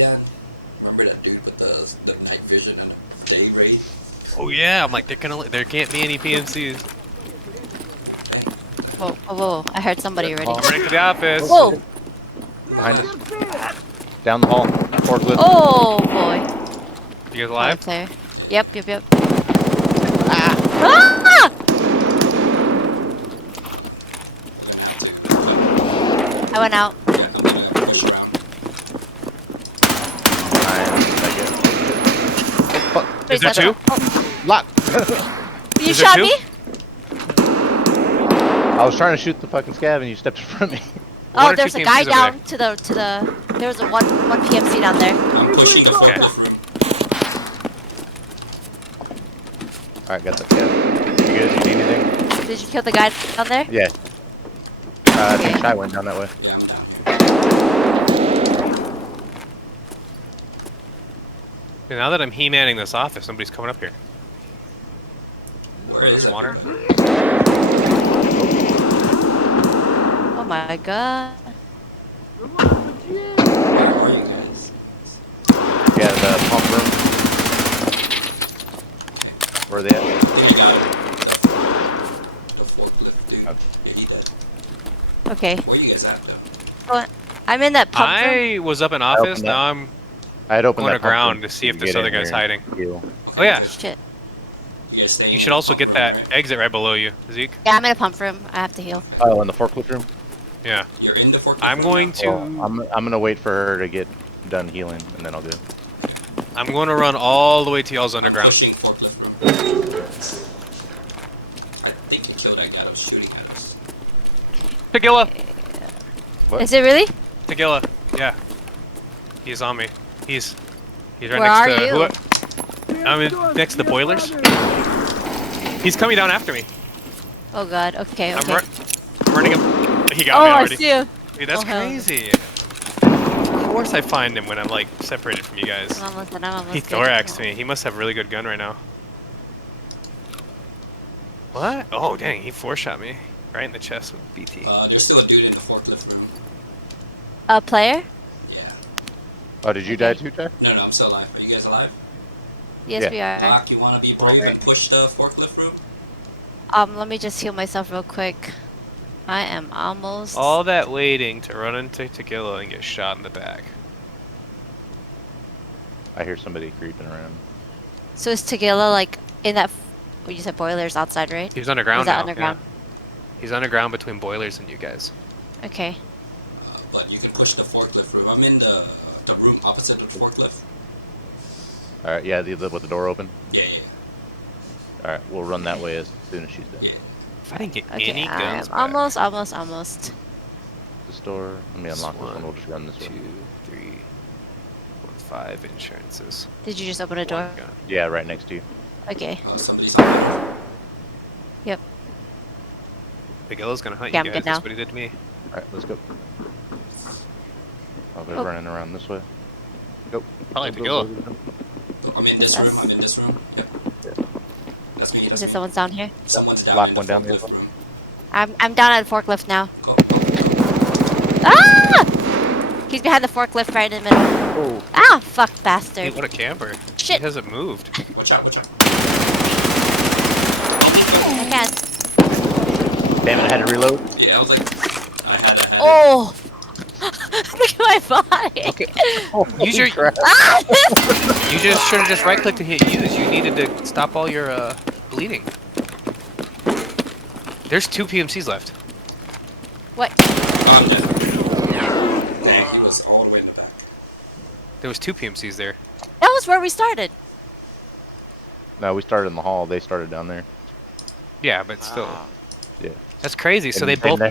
Dan, remember that dude with the night vision and the day raid? Oh yeah, I'm like there can't be any PMCs. Whoa, whoa, whoa. I heard somebody already. I'm running to the office. Whoa! Behind us. Down the hall. Forklift. Oh boy. You guys alive? Player. Yep. Ah! I went out. Yeah, I'm gonna push around. Is there two? Lock! You Is there shot two? me? I was trying to shoot the fucking scav and you stepped in front of me. Oh, One or there's two a guy PMCs over down to the. There was a one PMC down there. I'm pushing the Okay. forklift room. Alright, got the scav. You good? You need anything? Did you kill the guy down there? Yeah. I think Shy went down that way. Yeah, I'm down here. Now that I'm he-manning this office, somebody's coming up here. Where Or is this it? water. Oh my god. Where are you guys? Yeah, the pump room. Where are they at? Yeah, you got it. The forklift dude. Okay. Yeah, he dead. Okay. Where you guys at though? Oh, I'm in that pump room. I was up in office, opened now I'm I had opened going that to ground pump room to see if you this get other in guy's here hiding. and heal. Oh yeah, Shit. You guys staying you in should the also pump get room, that right? exit right below you, Zeke. Yeah, I'm in a pump room. I have to heal. Oh, in the forklift room? Yeah. You're in the forklift I'm room going now? to... Well, I'm gonna wait for her to get done healing and then I'll go. I'm going to run all the way to y'all's I'm underground. pushing forklift room. I think you killed that guy that was shooting at us. Tagilla! What? Is it really? Tagilla, yeah. He's on me. He's right Where next are to... you? I'm next to the boilers. He's coming down after me. Oh god. Okay. I'm Okay. running him. He got Oh, me I already. see you. Dude, that's Oh, hell. crazy. Of course I find him when I'm like separated from you guys. I'm almost done. I'm almost He good. thoraxed me. He must have a really good gun right now. What? Oh dang, he four-shot me. Right in the chest with BT. There's still a dude in the forklift room. A player? Yeah. Oh, did you Okay. die too, Ty? No, I'm still alive. Are you guys alive? Yes, Yeah. we are. Doc, you wanna be brave and push the forklift room? Let me just heal myself real quick. I am almost. All that waiting to run into Tequila and get shot in the back. I hear somebody creeping around. So is Tagilla like in that? What you said boilers outside, right? He's underground Is that now. underground? Yeah. He's underground between boilers and you guys. Okay. But you can push the forklift room. I'm in the room opposite the forklift. Alright, yeah, with the door open. Yeah. Alright, we'll run that way as soon as she's done. Yeah. If I didn't get Okay. any I'm guns back. almost. This door. Let me unlock this one. One, We'll just run this 2, way. 3, 4, 5 insurances. Did you just open a door? One gun. Yeah, right next to you. Okay. Somebody's on there. Yep. Tequila's gonna hunt Yeah, you I'm guys. good That's now. what he did to me. Alright, let's go. I'll go Oh. running around this way. Go. I like Go, Tequila. go, go, go. I'm in this room. I'm in this room. Yep. That's me. Is That's it me. someone's down here? Someone's down Lock in one the down the forklift other room. I'm down at forklift now. Go. Ah! He's behind the forklift right in the middle. Oh, Ah, fuck Hey, bastard. what a camper. Shit. He hasn't moved. Watch out. Watch out. I can't. damn it, I had to reload. Yeah, I was like, I had a. Oh! Look at my body. Okay. Holy Use your- crap. Ah! You just should have just right-clicked and hit use. You needed to stop all your bleeding. There's 2 PMCs left. What? I'm dead. Dang, he was all the way in the back. There was 2 PMCs there. That was where we started. No, we started in the hall. They started down there. Yeah, but still. Yeah. That's crazy. So And- they and both then-